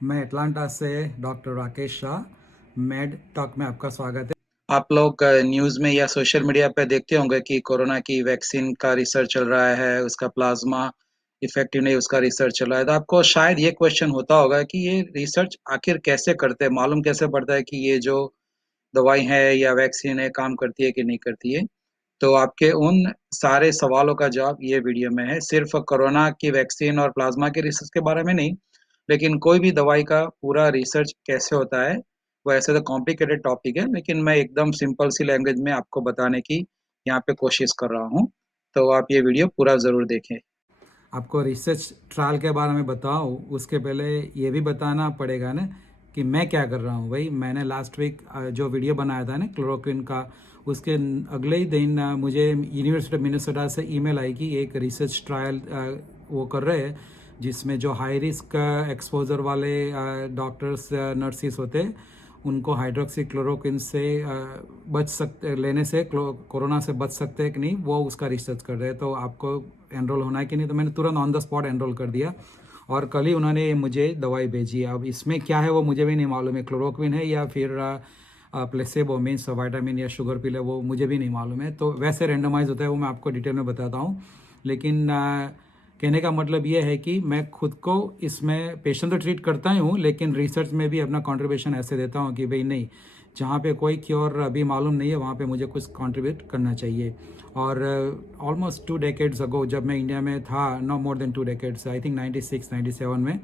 मैं अटलांटा से doctor Rakesh Shah, made talk में आपका स्वागत है। आप लोग न्यूज़ में या सोशल मीडिया पे देखते होंगे कि कोरोना की वैक्सीन का रिसर्च चल रहा है, उसका प्लाज्मा इफेक्टिव नहीं, उसका रिसर्च चल रहा है। तो आपको शायद ये क्वेश्चन होता होगा कि ये रिसर्च आखिर कैसे करते हैं, मालूम कैसे पड़ता है कि ये जो दवाई है या वैक्सीन है काम करती है कि नहीं करती है। तो आपके उन सारे सवालों का जवाब ये वीडियो में है। सिर्फ कोरोना की वैक्सीन और प्लाज्मा के रिसर्च के बारे में नहीं, लेकिन कोई भी दवाई का पूरा रिसर्च कैसे होता है। वो ऐसे तो कॉम्प्लिकेटेड टॉपिक है, लेकिन मैं एकदम सिंपल सी लैंग्वेज में आपको बताने की यहाँ पे कोशिश कर रहा हूँ। तो आप ये वीडियो पूरा ज़रूर देखें। आपको रिसर्च ट्रायल के बारे में बताऊं, उसके पहले ये भी बताना पड़ेगा ना कि मैं क्या कर रहा हूँ। भाई, मैंने लास्ट वीक जो वीडियो बनाया था ना क्लोरोक्विन का, उसके अगले ही दिन मुझे यूनिवर्सिटी ऑफ मिनेसोटा से ईमेल आई कि एक रिसर्च ट्रायल वो कर रहे हैं, जिसमें जो हाई रिस्क एक्सपोजर वाले डॉक्टर्स नर्सिस होते हैं, उनको हाइड्रोक्सी क्लोरोक्विन से बच सकते, लेने से कोरोना से बच सकते हैं कि नहीं, वो उसका रिसर्च कर रहे हैं। तो आपको एनरोल होना है कि नहीं, तो मैंने तुरंत ऑन द स्पॉट एनरोल कर दिया और कल ही उन्होंने मुझे दवाई भेजी है। अब इसमें क्या है वो मुझे भी नहीं मालूम है, क्लोरोक्विन है या फिर प्लेसेबो मीन्स विटामिन या शुगर पिल है, वो मुझे भी नहीं मालूम है। तो वैसे रेंडमाइज होता है, वो मैं आपको डिटेल में बताता हूँ। लेकिन कहने का मतलब ये है कि मैं खुद को इसमें पेशेंट तो ट्रीट करता ही हूँ, लेकिन रिसर्च में भी अपना कंट्रीब्यूशन ऐसे देता हूँ कि भाई नहीं, जहाँ पे कोई क्योर अभी मालूम नहीं है वहाँ पे मुझे कुछ कंट्रीब्यूट करना चाहिए। और ऑलमोस्ट 2 डेकेड्स अगो जब मैं इंडिया में था, no more than 2 decades, I think 96 97 में,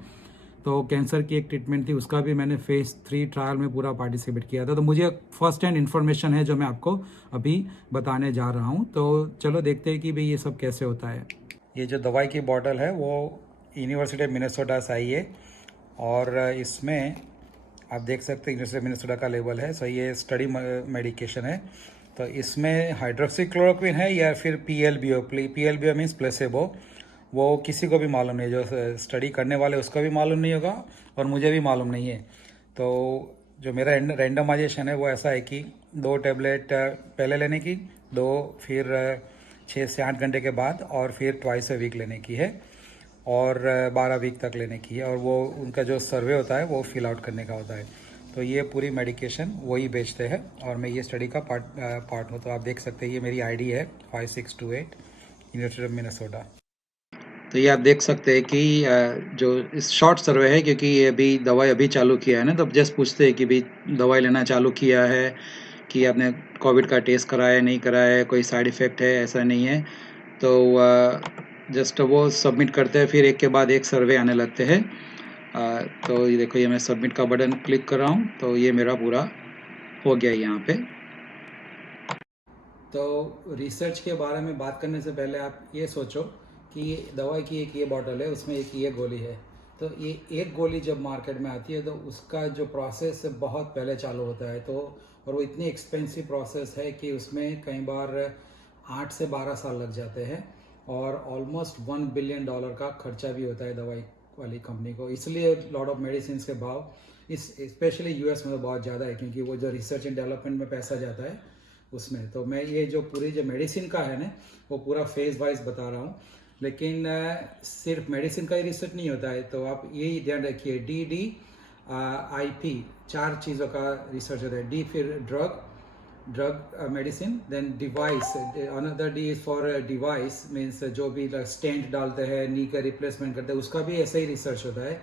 तो कैंसर की एक ट्रीटमेंट थी, उसका भी मैंने फेज़ 3 ट्रायल में पूरा पार्टिसिपेट किया था। तो मुझे फर्स्ट हैंड इन्फॉर्मेशन है जो मैं आपको अभी बताने जा रहा हूँ। तो चलो देखते हैं कि भाई ये सब कैसे होता है। ये जो दवाई की बॉटल है वो यूनिवर्सिटी ऑफ मिनेसोटा से आई है, और इसमें आप देख सकते हैं यूनिवर्सिटी ऑफ मिनेसोटा का लेबल है। सो ये स्टडी मेडिकेशन है। तो इसमें हाइड्रोक्सी क्लोरोक्विन है या फिर पीएलबीओ, पीएलबीओ मीन्स प्लेसेबो, वो किसी को भी मालूम नहीं, जो स्टडी करने वाले उसको भी मालूम नहीं होगा और मुझे भी मालूम नहीं है। तो जो मेरा रैंडमाइजेशन है वो ऐसा है कि 2 टैबलेट पहले लेने की, दो फिर 6 से 8 घंटे के बाद, और फिर ट्वाइस अ वीक लेने की है, और 12 वीक तक लेने की है। और वो उनका जो सर्वे होता है वो फिल आउट करने का होता है। तो ये पूरी मेडिकेशन वही बेचते हैं और मैं ये स्टडी का पार्ट हूँ। तो आप देख सकते हैं ये मेरी आईडी है 5628 यूनिवर्सिटी ऑफ मिनेसोटा। तो ये आप देख सकते हैं कि जो इस शॉर्ट सर्वे है, क्योंकि ये अभी दवाई अभी चालू किया है ना, तो जस्ट पूछते हैं कि भाई दवाई लेना चालू किया है, कि आपने कोविड का टेस्ट कराया नहीं कराया, कोई साइड इफ़ेक्ट है, ऐसा नहीं है। तो जस्ट वो सबमिट करते हैं, फिर एक के बाद एक सर्वे आने लगते हैं। तो ये देखो, ये मैं सबमिट का बटन क्लिक कर रहा हूँ, तो ये मेरा पूरा हो गया यहाँ पे। तो रिसर्च के बारे में बात करने से पहले आप ये सोचो कि दवाई की एक ये बॉटल है, उसमें एक ये गोली है। तो ये एक गोली जब मार्केट में आती है तो उसका जो प्रोसेस है बहुत पहले चालू होता है। तो और वो इतनी एक्सपेंसिव प्रोसेस है कि उसमें कई बार 8 से 12 साल लग जाते हैं, और ऑलमोस्ट $1 बिलियन का खर्चा भी होता है दवाई वाली कंपनी को। इसलिए लॉट ऑफ मेडिसिन के भाव इस स्पेशली यूएस में तो बहुत ज़्यादा है, क्योंकि वो जो रिसर्च एंड डेवलपमेंट में पैसा जाता है उसमें। तो मैं ये जो पूरी जो मेडिसिन का है ना, वो पूरा फेज वाइज बता रहा हूँ। लेकिन सिर्फ मेडिसिन का ही रिसर्च नहीं होता है। तो आप यही ध्यान रखिए, DDIP 4 चीज़ों का रिसर्च होता है। डी फिर drug medicine, then device, another D is for device means जो भी स्टेंट डालते हैं, नी का रिप्लेसमेंट करते हैं, उसका भी ऐसा ही रिसर्च होता है।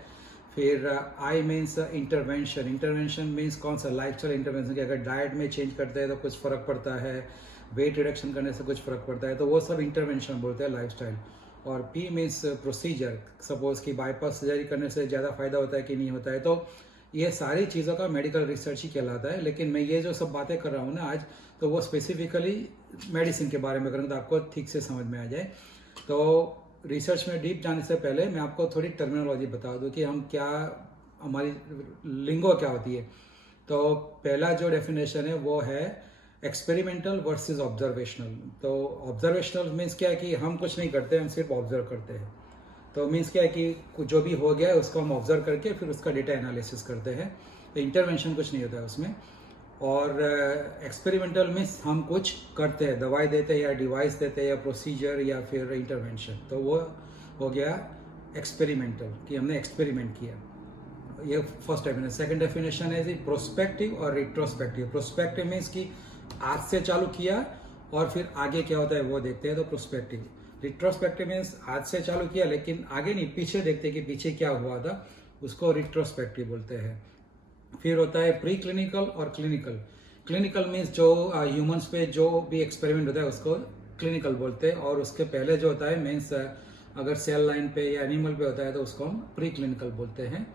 फिर आई मीन्स इंटरवेंशन मीन्स कौन सा लाइफस्टाइल इंटरवेंशन, कि अगर डाइट में चेंज करते हैं तो कुछ फ़र्क पड़ता है, वेट रिडक्शन करने से कुछ फ़र्क पड़ता है, तो वो सब इंटरवेंशन बोलते हैं, लाइफस्टाइल। और पी मीन्स प्रोसीजर, सपोज कि बाईपास सर्जरी करने से ज़्यादा फायदा होता है कि नहीं होता है। तो ये सारी चीज़ों का मेडिकल रिसर्च ही कहलाता है। लेकिन मैं ये जो सब बातें कर रहा हूँ ना आज, तो वो स्पेसिफिकली मेडिसिन के बारे में करूँगा, तो आपको ठीक से समझ में आ जाए। तो रिसर्च में डीप जाने से पहले मैं आपको थोड़ी टर्मिनोलॉजी बता दूं कि हम क्या, हमारी लिंगो क्या होती है। तो पहला जो डेफिनेशन है वो है एक्सपेरिमेंटल वर्सेस ऑब्जर्वेशनल। तो ऑब्जर्वेशनल मीन्स क्या है कि हम कुछ नहीं करते, हम सिर्फ ऑब्जर्व करते हैं। तो मीन्स क्या है कि जो भी हो गया है उसको हम ऑब्जर्व करके फिर उसका डेटा एनालिसिस करते हैं। तो इंटरवेंशन कुछ नहीं होता है उसमें। और एक्सपेरिमेंटल मीन्स हम कुछ करते हैं, दवाई देते हैं या डिवाइस देते हैं या प्रोसीजर या फिर इंटरवेंशन, तो वो हो गया एक्सपेरिमेंटल, कि हमने एक्सपेरिमेंट किया। ये फर्स्ट डेफिनेशन। सेकंड डेफिनेशन है जी प्रोस्पेक्टिव और रिट्रोस्पेक्टिव। प्रोस्पेक्टिव मीन्स कि आज से चालू किया और फिर आगे क्या होता है वो देखते हैं, तो प्रोस्पेक्टिव। रिट्रोस्पेक्टिव मीन्स आज से चालू किया लेकिन आगे नहीं, पीछे देखते हैं कि पीछे क्या हुआ था, उसको रिट्रोस्पेक्टिव बोलते हैं। फिर होता है प्री क्लिनिकल और क्लिनिकल। क्लिनिकल मीन्स जो ह्यूमंस पे जो भी एक्सपेरिमेंट होता है उसको क्लिनिकल बोलते हैं, और उसके पहले जो होता है मीन्स अगर सेल लाइन पे या एनिमल पे होता है तो उसको हम प्री क्लिनिकल बोलते हैं।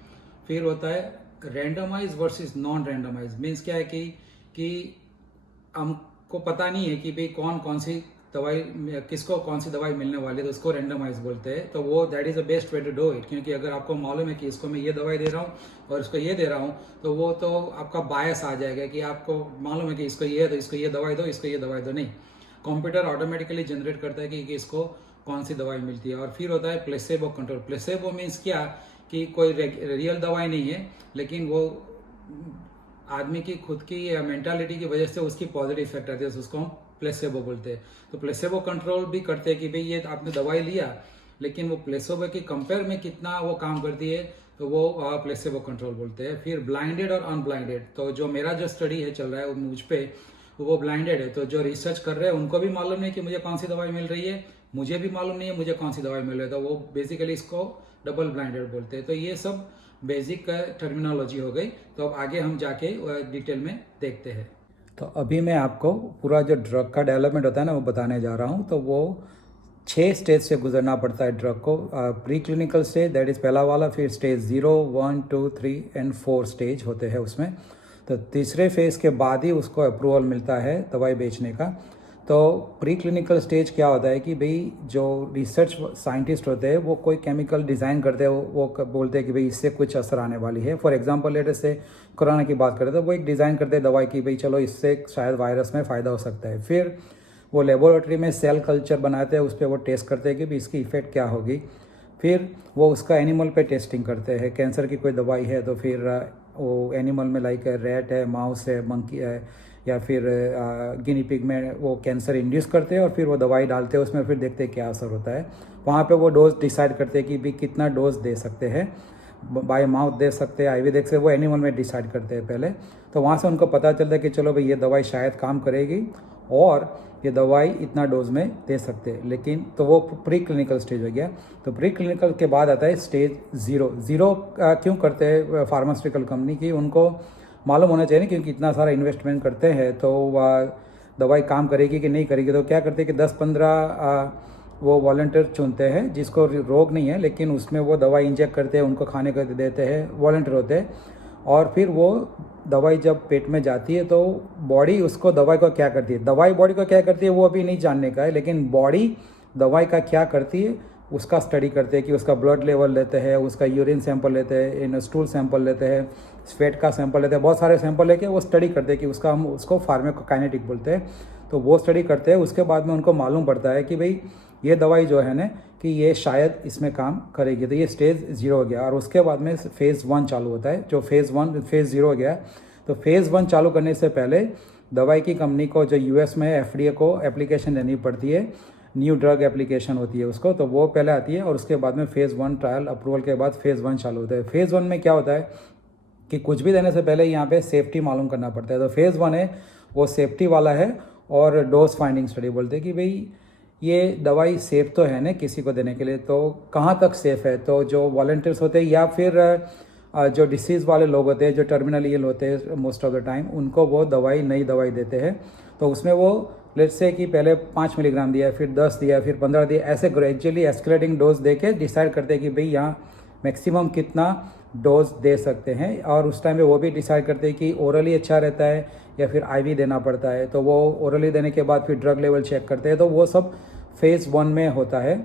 फिर होता है randomise versus non randomise. Means क्या है कि हमको पता नहीं है कि भाई कौन सी दवाई, किसको कौन सी दवाई मिलने वाली है, तो उसको रैंडमाइज बोलते हैं। तो वो that is the best way to do it, क्योंकि अगर आपको मालूम है कि इसको मैं ये दवाई दे रहा हूँ और इसको ये दे रहा हूँ, तो वो तो आपका बायस आ जाएगा कि आपको मालूम है कि इसको ये है तो इसको ये दवाई दो, इसको ये दवाई दो। नहीं, कंप्यूटर ऑटोमेटिकली जनरेट करता है कि इसको कौन सी दवाई मिलती है। और फिर होता है प्लेसेबो कंट्रोल। प्लेसेबो मीन्स क्या कि कोई रियल दवाई नहीं है, लेकिन वो आदमी की खुद की मेंटालिटी की वजह से उसकी पॉजिटिव इफेक्ट आती है, उसको हम प्लेसेबो बोलते हैं। तो प्लेसेबो कंट्रोल भी करते हैं कि भाई ये आपने दवाई लिया, लेकिन वो प्लेसेबो के कंपेयर में कितना वो काम करती है, तो वो प्लेसेबो कंट्रोल बोलते हैं। फिर ब्लाइंडेड और अनब्लाइंडेड। तो जो मेरा जो स्टडी है चल रहा है वो मुझ पे, वो ब्लाइंडेड है। तो जो रिसर्च कर रहे हैं उनको भी मालूम नहीं कि मुझे कौन सी दवाई मिल रही है, मुझे भी मालूम नहीं है मुझे कौन सी दवाई मिल रही है, तो वो बेसिकली इसको डबल ब्लाइंडेड बोलते हैं। तो ये सब बेसिक टर्मिनोलॉजी हो गई। तो अब आगे हम जाके डिटेल में देखते हैं। तो अभी मैं आपको पूरा जो ड्रग का डेवलपमेंट होता है ना वो बताने जा रहा हूँ। तो वो 6 स्टेज से गुजरना पड़ता है ड्रग को। Pre clinical stage that is पहला वाला, फिर स्टेज 0, 1, 2, 3 एंड 4 स्टेज होते हैं उसमें। तो तीसरे फेज़ के बाद ही उसको अप्रूवल मिलता है दवाई बेचने का। तो प्री क्लिनिकल स्टेज क्या होता है कि भाई जो रिसर्च साइंटिस्ट होते हैं वो कोई केमिकल डिज़ाइन करते हैं, वो बोलते हैं कि भाई इससे कुछ असर आने वाली है। फॉर एग्जांपल लेट अस से कोरोना की बात करें तो वो एक डिज़ाइन करते हैं दवाई की, भाई चलो इससे शायद वायरस में फ़ायदा हो सकता है। फिर वो लेबोरेटरी में सेल कल्चर बनाते हैं, उस पर वो टेस्ट करते हैं कि भाई इसकी इफ़ेक्ट क्या होगी। फिर वो उसका एनिमल पे टेस्टिंग करते हैं। कैंसर की कोई दवाई है तो फिर वो एनिमल में लाइक रैट है, माउस है, मंकी है, या फिर गिनी पिग में वो कैंसर इंड्यूस करते हैं और फिर वो दवाई डालते हैं उसमें, फिर देखते हैं क्या असर होता है। वहाँ पे वो डोज डिसाइड करते हैं कि भी कितना डोज दे सकते हैं, बाय माउथ दे सकते हैं, आईवी देख सकते हैं, वो एनिमल में डिसाइड करते हैं पहले। तो वहाँ से उनको पता चलता है कि चलो भाई ये दवाई शायद काम करेगी और ये दवाई इतना डोज में दे सकते हैं। लेकिन तो वो प्री क्लिनिकल स्टेज हो गया। तो प्री क्लिनिकल के बाद आता है स्टेज 0। ज़ीरो क्यों करते हैं फार्मास्यूटिकल कंपनी की, उनको मालूम होना चाहिए ना, क्योंकि इतना सारा इन्वेस्टमेंट करते हैं तो दवाई काम करेगी कि नहीं करेगी। तो क्या करते हैं कि 10-15 वो वॉलंटियर चुनते हैं जिसको रोग नहीं है, लेकिन उसमें वो दवाई इंजेक्ट करते हैं, उनको खाने को देते हैं, वॉलंटियर होते हैं। और फिर वो दवाई जब पेट में जाती है तो बॉडी उसको दवाई को क्या करती है, दवाई बॉडी को क्या करती है वो अभी नहीं जानने का है, लेकिन बॉडी दवाई का क्या करती है उसका स्टडी करते हैं कि उसका ब्लड लेवल लेते हैं, उसका यूरिन सैंपल लेते हैं, इन स्टूल सैंपल लेते हैं, स्वेट का सैंपल लेते हैं, बहुत सारे सैंपल लेके वो स्टडी करते हैं कि उसका हम उसको फार्माकोकाइनेटिक बोलते हैं। तो वो स्टडी करते हैं, उसके बाद में उनको मालूम पड़ता है कि भाई ये दवाई जो है ना कि ये शायद इसमें काम करेगी। तो ये स्टेज 0 हो गया। और उसके बाद में फेज़ 1 चालू होता है। जो फेज़ 0 हो गया, तो फेज़ 1 चालू करने से पहले दवाई की कंपनी को जो US में FDA को एप्लीकेशन देनी पड़ती है, न्यू ड्रग एप्लीकेशन होती है उसको, तो वो पहले आती है और उसके बाद में फेज़ 1 ट्रायल अप्रूवल के बाद फेज़ 1 चालू होता है। फेज़ 1 में क्या होता है कि कुछ भी देने से पहले यहाँ पे सेफ्टी मालूम करना पड़ता है। तो फेज़ 1 है वो सेफ्टी वाला है और डोज फाइंडिंग स्टडी बोलते हैं कि भाई ये दवाई सेफ़ तो है ना किसी को देने के लिए, तो कहाँ तक सेफ़ है। तो जो वॉलंटियर्स होते हैं या फिर जो डिसीज़ वाले लोग होते हैं, जो टर्मिनल इल होते हैं मोस्ट ऑफ द टाइम, उनको वो नई दवाई देते हैं। तो उसमें वो लेट्स से कि पहले 5 मिलीग्राम दिया, फिर 10 दिया, फिर 15 दिया, ऐसे ग्रेजुअली एस्केलेटिंग डोज दे के डिसाइड करते हैं कि भाई यहाँ मैक्सिमम कितना डोज दे सकते हैं। और उस टाइम पे वो भी डिसाइड करते हैं कि ओरली अच्छा रहता है या फिर आईवी देना पड़ता है। तो वो ओरली देने के बाद फिर ड्रग लेवल चेक करते हैं। तो वो सब फेज़ 1 में होता है।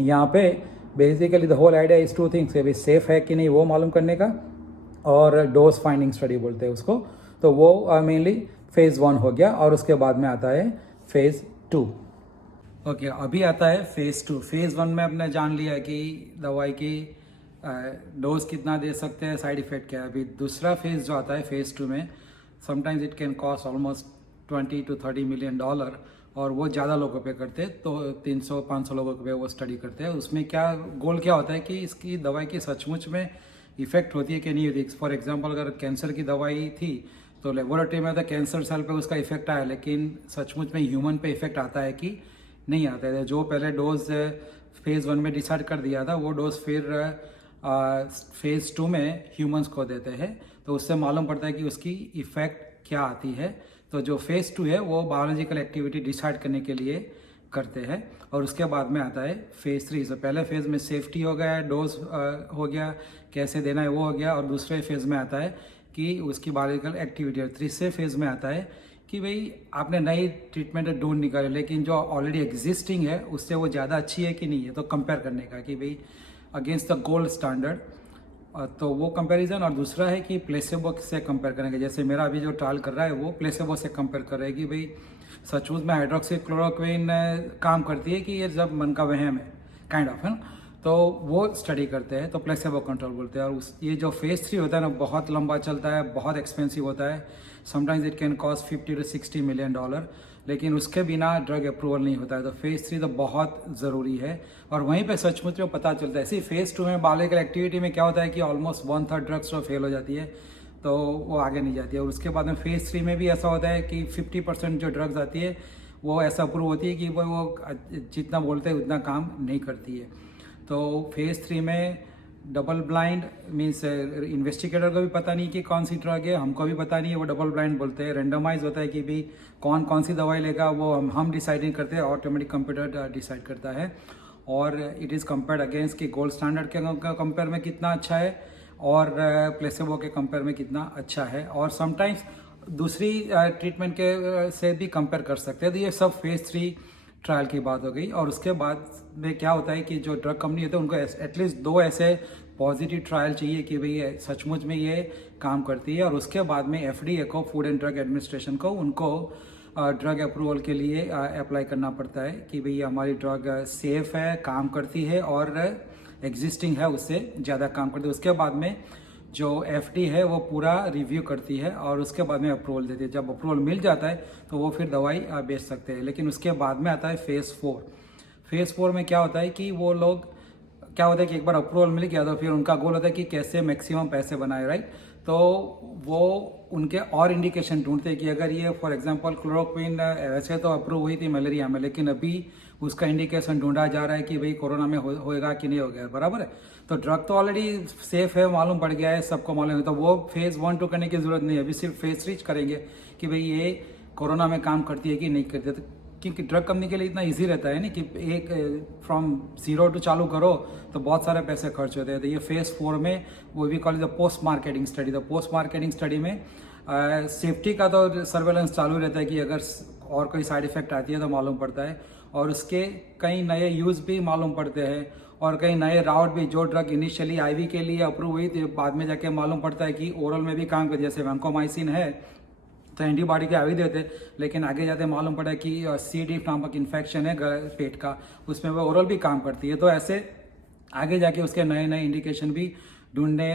यहाँ पे basically the whole idea is 2 things, कि सेफ है कि नहीं वो मालूम करने का, और डोज फाइंडिंग स्टडी बोलते हैं उसको। तो वो मेनली फेज़ 1 हो गया। और उसके बाद में आता है फेज़ 2। ओके, अभी आता है फेज़ 2। फेज़ 1 में आपने जान लिया कि दवाई की डोज कितना दे सकते हैं, साइड इफ़ेक्ट क्या है। अभी दूसरा फेज़ जो आता है फेज़ 2 में, sometimes it can cost almost $20 to $30 million, और वो ज़्यादा लोगों पे करते हैं। तो 300-500 लोगों पे वो स्टडी करते हैं। उसमें क्या गोल क्या होता है कि इसकी दवाई की सचमुच में इफेक्ट होती है कि नहीं होती। फॉर एग्जांपल अगर कैंसर की दवाई थी तो लेबोरेटरी में तो कैंसर सेल पे उसका इफेक्ट आया, लेकिन सचमुच में ह्यूमन पे इफेक्ट आता है कि नहीं आता है। जो पहले डोज फेज़ 1 में डिसाइड कर दिया था वो डोज फिर फेज़ 2 में ह्यूमंस को देते हैं, तो उससे मालूम पड़ता है कि उसकी इफ़ेक्ट क्या आती है। तो जो फेज़ 2 है वो बायोलॉजिकल एक्टिविटी डिसाइड करने के लिए करते हैं, और उसके बाद में आता है फेज़ 3। तो पहले फेज़ में सेफ्टी हो गया, डोज हो गया, कैसे देना है वो हो गया, और दूसरे फेज़ में आता है कि उसकी बायोलॉजिकल एक्टिविटी। और तीसरे फेज़ में आता है कि भाई आपने नई ट्रीटमेंट ढूंढ निकाले, लेकिन जो ऑलरेडी एग्जिस्टिंग है उससे वो ज़्यादा अच्छी है कि नहीं है, तो कंपेयर करने का कि भाई अगेंस्ट द गोल्ड स्टैंडर्ड, तो वो कंपैरिजन। और दूसरा है कि प्लेसेबो से कंपेयर करेंगे। जैसे मेरा अभी जो ट्रायल कर रहा है वो प्लेसेबो से कंपेयर कर रहा है कि भाई सचमुच में हाइड्रोक्सीक्लोरोक्विन काम करती है कि ये जब मन का वहम है, काइंड ऑफ, है ना। तो वो स्टडी करते हैं, तो प्लेसेबो कंट्रोल बोलते हैं। और ये जो फेज़ 3 होता है ना, बहुत लंबा चलता है, बहुत एक्सपेंसिव होता है। Sometimes it can cost $50 to $60 million, लेकिन उसके बिना ड्रग अप्रूवल नहीं होता है। तो फेज़ 3 तो बहुत ज़रूरी है, और वहीं पे सचमुच में पता चलता है। इसी फेज़ 2 में बायोलॉजिकल एक्टिविटी में क्या होता है कि ऑलमोस्ट 1/3 ड्रग्स तो फेल हो जाती है, तो वो आगे नहीं जाती है। और उसके बाद में फेज़ 3 में भी ऐसा होता है कि 50% जो ड्रग्स आती है वो ऐसा अप्रूव होती है कि वो जितना बोलते हैं उतना काम नहीं करती है। तो फेज़ 3 में डबल ब्लाइंड मीन्स इन्वेस्टिगेटर को भी पता नहीं कि कौन सी ड्रग है, हमको भी पता नहीं है, वो डबल ब्लाइंड बोलते हैं। रेंडमाइज होता है कि भाई कौन कौन सी दवाई लेगा, वो हम डिसाइड नहीं करते, ऑटोमेटिक कंप्यूटर डिसाइड करता है। और इट इज़ कंपेयर्ड अगेंस्ट कि गोल्ड स्टैंडर्ड के कंपेयर में कितना अच्छा है, और प्लेसेबो के कंपेयर में कितना अच्छा है, और समटाइम्स दूसरी ट्रीटमेंट के से भी कंपेयर कर सकते हैं। तो ये सब फेज़ 3 ट्रायल की बात हो गई। और उसके बाद में क्या होता है कि जो ड्रग कंपनी होती है उनको एटलीस्ट 2 ऐसे पॉजिटिव ट्रायल चाहिए कि भाई सचमुच में ये काम करती है, और उसके बाद में FDA को, फूड एंड ड्रग एडमिनिस्ट्रेशन को, उनको ड्रग अप्रूवल के लिए अप्लाई करना पड़ता है कि भाई हमारी ड्रग सेफ है, काम करती है, और एग्जिस्टिंग है उससे ज़्यादा काम करती है। उसके बाद में जो FDA है वो पूरा रिव्यू करती है, और उसके बाद में अप्रूवल देती है। जब अप्रूवल मिल जाता है तो वो फिर दवाई बेच सकते हैं। लेकिन उसके बाद में आता है फेज़ 4। फेज़ 4 में क्या होता है कि वो लोग, क्या होता है कि एक बार अप्रूवल मिल गया तो फिर उनका गोल होता है कि कैसे मैक्सिमम पैसे बनाए, राइट। तो वो उनके और इंडिकेशन ढूंढते हैं कि अगर ये फॉर एग्जांपल क्लोरोक्विन वैसे तो अप्रूव हुई थी मलेरिया में, लेकिन अभी उसका इंडिकेशन ढूंढा जा रहा है कि भाई कोरोना में होएगा कि नहीं होगा, बराबर है। तो ड्रग तो ऑलरेडी सेफ है, मालूम पड़ गया है, सबको मालूम है, तो वो फेज़ 1 2 करने की जरूरत नहीं है। अभी सिर्फ फेज़ 3 करेंगे कि भाई ये कोरोना में काम करती है कि नहीं करती है। तो क्योंकि ड्रग कंपनी के लिए इतना इजी रहता है ना कि एक फ्रॉम 0 टू चालू करो तो बहुत सारे पैसे खर्च होते हैं। तो ये फेज़ 4 में वो भी call the post marketing study. तो पोस्ट मार्केटिंग स्टडी में सेफ्टी का तो सर्वेलेंस चालू रहता है कि अगर और कोई साइड इफेक्ट आती है तो मालूम पड़ता है, और उसके कई नए यूज़ भी मालूम पड़ते हैं, और कई नए राउट भी। जो ड्रग इनिशियली IV के लिए अप्रूव हुई थी, बाद में जाके मालूम पड़ता है कि ओरल में भी काम करती है। जैसे वैंकोमाइसिन है तो एंटीबॉडी के IV देते, लेकिन आगे जाते मालूम पड़ा कि C. diff नामक इन्फेक्शन है पेट का, उसमें वो ओरल भी काम करती है। तो ऐसे आगे जाके उसके नए नए इंडिकेशन भी ढूंढने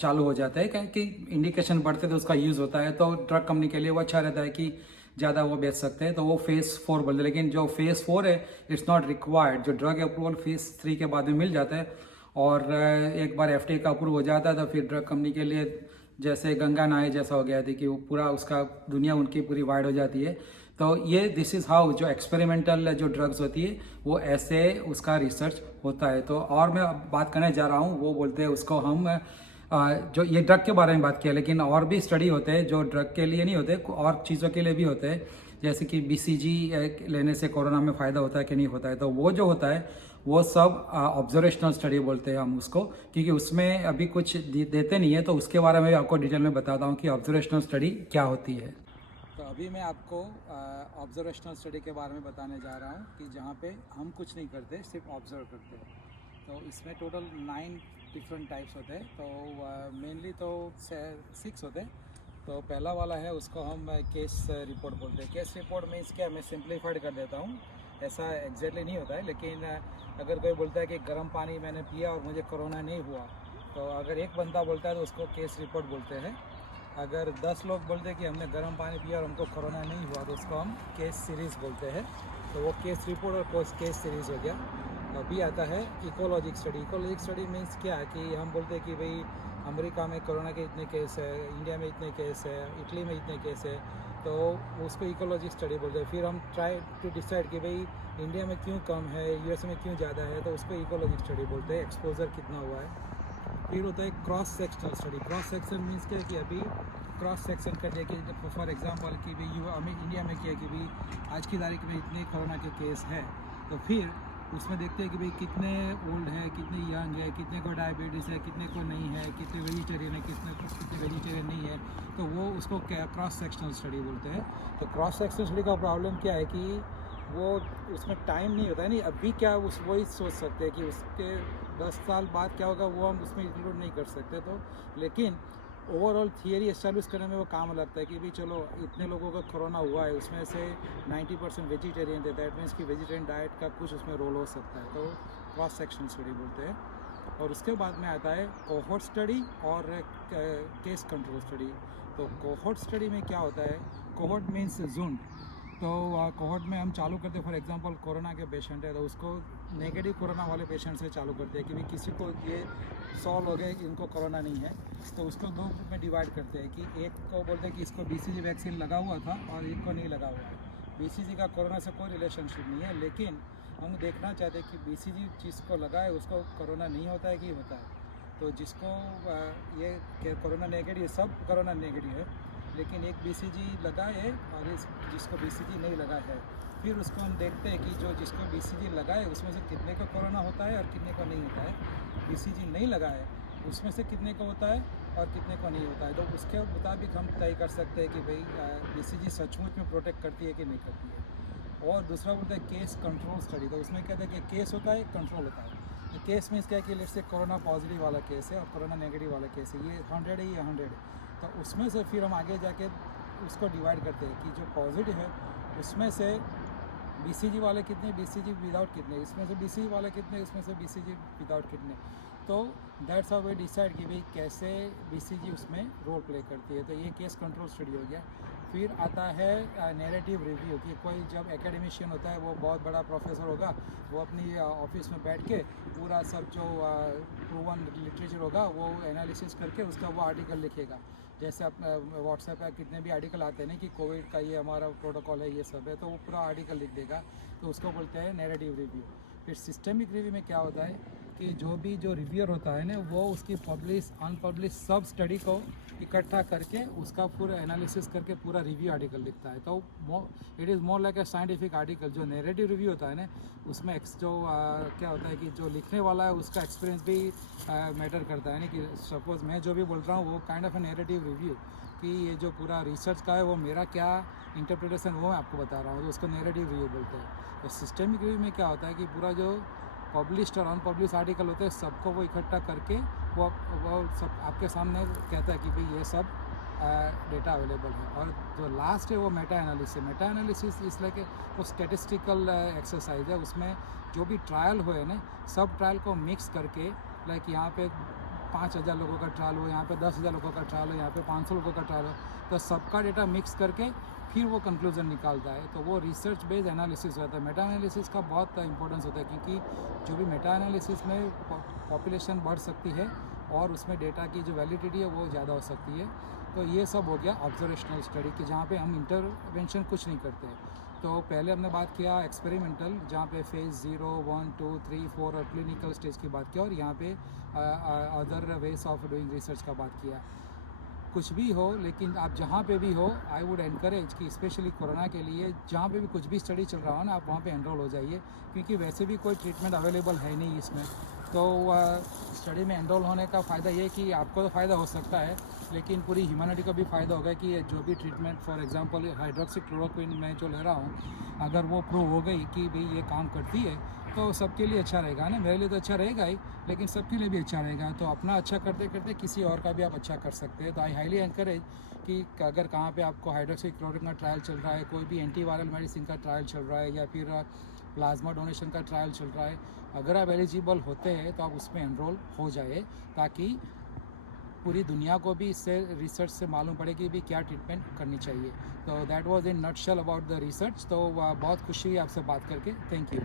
चालू हो जाते हैं, क्योंकि इंडिकेशन बढ़ते तो उसका यूज़ होता है। तो ड्रग कंपनी के लिए वो अच्छा रहता है कि ज़्यादा वो बेच सकते हैं, तो वो फेज़ 4 बोलते हैं। लेकिन जो फेज़ 4 है इट्स नॉट रिक्वायर्ड। जो ड्रग अप्रूवल फेज़ 3 के बाद में मिल जाता है, और एक बार FDA का अप्रूव हो जाता है तो फिर ड्रग कंपनी के लिए जैसे गंगा नहाए जैसा हो गया थी कि वो पूरा उसका दुनिया उनकी पूरी वाइड हो जाती है। तो ये दिस इज़ हाउ जो एक्सपेरिमेंटल जो ड्रग्स होती है वो ऐसे उसका रिसर्च होता है। तो और मैं बात करने जा रहा हूँ, वो बोलते हैं उसको हम जो ये ड्रग के बारे में बात किया, लेकिन और भी स्टडी होते हैं जो ड्रग के लिए नहीं होते, और चीज़ों के लिए भी होते हैं। जैसे कि BCG लेने से कोरोना में फ़ायदा होता है कि नहीं होता है। तो वो जो होता है वो सब ऑब्जर्वेशनल स्टडी बोलते हैं हम उसको, क्योंकि उसमें अभी कुछ देते नहीं है। तो उसके बारे में भी आपको डिटेल में बताता हूँ कि ऑब्जर्वेशनल स्टडी क्या होती है। तो अभी मैं आपको ऑब्जर्वेशनल स्टडी के बारे में बताने जा रहा हूँ कि जहाँ पे हम कुछ नहीं करते, सिर्फ ऑब्जर्व करते हैं। तो इसमें टोटल 9 डिफरेंट टाइप्स होते हैं। तो मेनली तो 6 होते हैं। तो पहला वाला है उसको हम केस रिपोर्ट बोलते हैं। केस रिपोर्ट मीन्स क्या, मैं सिंप्लीफाइड कर देता हूँ, ऐसा एग्जैक्टली नहीं होता है। लेकिन अगर कोई बोलता है कि गर्म पानी मैंने पिया और मुझे कोरोना नहीं हुआ, तो अगर एक बंदा बोलता है तो उसको केस रिपोर्ट बोलते हैं। अगर 10 लोग बोलते हैं कि हमने गर्म पानी पिया और हमको कोरोना नहीं हुआ, तो उसको हम केस सीरीज़ बोलते हैं। तो वो केस रिपोर्ट और केस सीरीज़ हो गया। अभी आता है ecologic study. Ecologic study means क्या है कि हम बोलते हैं कि भाई अमेरिका में कोरोना के इतने केस है, इंडिया में इतने केस है, इटली में इतने केस है, तो उसको इकोलॉजिक स्टडी बोलते हैं। फिर हम ट्राई टू डिसाइड कि भाई इंडिया में क्यों कम है, यूएस में क्यों ज़्यादा है, तो उसको इकोलॉजिक स्टडी बोलते हैं, एक्सपोजर कितना हुआ है। फिर होता है cross sectional study. Cross section means क्या है कि अभी क्रॉस सेक्शन करने के, फॉर एग्जांपल कि भाई हमें इंडिया में क्या है कि भाई आज की तारीख में इतने कोरोना के केस हैं, तो फिर उसमें देखते हैं कि भाई कितने ओल्ड है, कितने यंग है, कितने को डायबिटीज़ है, कितने को नहीं है, कितने वेजिटेरियन है, कितने वेजिटेरियन नहीं है, तो वो उसको क्रॉस सेक्शनल स्टडी बोलते हैं। तो क्रॉस सेक्शनल स्टडी का प्रॉब्लम क्या है कि वो उसमें टाइम नहीं होता है। नहीं अभी क्या उस वही सोच सकते हैं कि उसके 10 साल बाद क्या होगा, वो हम उसमें इंक्लूड नहीं कर सकते। तो लेकिन ओवरऑल थियरी एस्टैब्लिश करने में वो काम लगता है कि भाई चलो इतने लोगों का कोरोना हुआ है, उसमें से 90% वेजिटेरियन थे, दैट मीन्स कि वेजिटेरियन डाइट का कुछ उसमें रोल हो सकता है, तो क्रॉस सेक्शनल स्टडी बोलते हैं। और उसके बाद में आता है कोहोर्ट स्टडी और केस कंट्रोल स्टडी। तो कोहोर्ट स्टडी में क्या होता है, कोहोर्ट मीन्स झुंड। तो कोहोर्ट में हम चालू करते हैं, फॉर एग्जांपल कोरोना के पेशेंट है तो उसको नेगेटिव कोरोना वाले पेशेंट से चालू करते हैं कि भाई किसी को ये 100 लोग हैं इनको कोरोना नहीं है, तो उसको 2 ग्रुप में डिवाइड करते हैं कि एक को बोलते हैं कि इसको BCG वैक्सीन लगा हुआ था और एक को नहीं लगा हुआ है। BCG का कोरोना से कोई रिलेशनशिप नहीं है, लेकिन हम देखना चाहते हैं कि BCG जिसको लगा है उसको कोरोना नहीं होता है कि होता है। तो जिसको ये कोरोना नेगेटिव, सब कोरोना नेगेटिव है, लेकिन एक BCG लगा है और जिसको BCG नहीं लगा है, फिर उसको हम देखते हैं कि जो जिसको BCG लगा है उसमें से कितने को कोरोना होता है और कितने को नहीं होता है। BCG नहीं लगा है उसमें से कितने को होता है और कितने को नहीं होता है। तो उसके मुताबिक हम तय कर सकते हैं कि भाई BCG सचमुच में प्रोटेक्ट करती है कि नहीं करती है। और दूसरा बोलता है केस कंट्रोल स्टडी। तो उसमें कहते हैं कि केस होता है, कंट्रोल होता है। तो केस मीन्स क्या है कि लेट्स से कोरोना पॉजिटिव वाला केस है और कोरोना नेगेटिव वाला केस है, ये 100 है, ये 100 है, तो उसमें से फिर हम आगे जाके उसको डिवाइड करते हैं कि जो पॉजिटिव है उसमें से BCG वाले कितने, BCG विदाउट कितने, इसमें से BCG वाले कितने, इसमें से BCG विदाउट कितने। तो दैट्स हाउ वी डिसाइड कि भाई कैसे BCG उसमें रोल प्ले करती है। तो ये केस कंट्रोल स्टडी हो गया। फिर आता है नैरेटिव रिव्यू कि कोई जब एकेडमिशियन होता है, वो बहुत बड़ा प्रोफेसर होगा, वो अपनी ऑफिस में बैठ के पूरा सब जो प्रूवन लिटरेचर होगा वो एनालिसिस करके उसका वो आर्टिकल लिखेगा। जैसे आप व्हाट्सएप पर कितने भी आर्टिकल आते हैं ना कि कोविड का ये हमारा प्रोटोकॉल है, ये सब है, तो वो पूरा आर्टिकल लिख देगा, तो उसको बोलते हैं नैरेटिव रिव्यू। फिर सिस्टमिक रिव्यू में क्या होता है कि जो रिव्यूअर होता है ना, वो उसकी पब्लिश अनपब्लिश सब स्टडी को इकट्ठा करके उसका पूरा एनालिसिस करके पूरा रिव्यू आर्टिकल लिखता है। तो it is more like a scientific article. जो नैरेटिव रिव्यू होता है ना, उसमें क्या होता है कि जो लिखने वाला है उसका एक्सपीरियंस भी मैटर करता है ना, कि सपोज मैं जो भी बोल रहा हूँ वो kind of A narrative review, कि ये जो पूरा रिसर्च का है वो मेरा क्या इंटरप्रिटेशन वो मैं आपको बता रहा हूँ, तो उसको नैरेटिव रिव्यू बोलते हैं। तो सिस्टमिक रिव्यू में क्या होता है कि पूरा जो पब्लिश्ड और अनपब्लिश आर्टिकल होते हैं सबको वो इकट्ठा करके वो सब आपके सामने कहता है कि भाई ये सब डेटा अवेलेबल है। और जो लास्ट है वो मेटा एनालिसिस। मेटा एनालिसिस इस लाइक वो स्टेटिस्टिकल एक्सरसाइज है। उसमें जो भी ट्रायल हुए ना, सब ट्रायल को मिक्स करके, लाइक यहाँ पे 5,000 लोगों का ट्रायल हो, यहाँ पे 10,000 लोगों का ट्रायल हो, यहाँ पे 500 लोगों का ट्रायल हो, तो सबका डेटा मिक्स करके फिर वो कंक्लूजन निकालता है। तो वो रिसर्च बेस्ड एनालिसिस होता है। मेटा एनालिसिस का बहुत इंपॉर्टेंस होता है, क्योंकि जो भी मेटा एनालिसिस में पॉपुलेशन बढ़ सकती है और उसमें डेटा की जो वैलिडिटी है वो ज़्यादा हो सकती है। तो ये सब हो गया ऑब्जर्वेशनल स्टडी की, जहाँ पे हम इंटरवेंशन कुछ नहीं करते। तो पहले हमने बात किया एक्सपेरिमेंटल, जहाँ पे फेज़ 0, 1, 2, 3, 4 और क्लिनिकल स्टेज की बात की, और यहाँ पे other ways of doing research का बात किया। कुछ भी हो, लेकिन आप जहाँ पे भी हो, आई वुड एनकरेज कि स्पेशली कोरोना के लिए जहाँ पे भी कुछ भी स्टडी चल रहा हो ना, आप वहाँ पे एनरोल हो जाइए, क्योंकि वैसे भी कोई ट्रीटमेंट अवेलेबल है नहीं इसमें। तो स्टडी में एनरोल होने का फ़ायदा ये कि आपको तो फ़ायदा हो सकता है, लेकिन पूरी ह्यूमैनिटी को भी फ़ायदा होगा कि जो भी ट्रीटमेंट, फॉर एग्जांपल हाइड्रोक्सीक्लोरोक्विन मैं जो ले रहा हूँ, अगर वो प्रूव हो गई कि भाई ये काम करती है, तो सबके लिए अच्छा रहेगा ना। मेरे लिए तो अच्छा रहेगा ही, लेकिन सबके लिए भी अच्छा रहेगा। तो अपना अच्छा करते करते किसी और का भी आप अच्छा कर सकते हैं। तो आई हाईली एनकरेज कि अगर कहाँ पे आपको हाइड्रोक्सीक्लोरोक्विन का ट्रायल चल रहा है, कोई भी एंटीवायरल मेडिसिन का ट्रायल चल रहा है, या फिर प्लाज्मा डोनेशन का ट्रायल चल रहा है, अगर आप एलिजिबल होते हैं तो आप उसमें एनरोल हो जाए, ताकि पूरी दुनिया को भी इससे रिसर्च से मालूम पड़े कि भी क्या ट्रीटमेंट करनी चाहिए। तो that was in nutshell about the research. तो बहुत खुशी हुई आपसे बात करके। Thank you.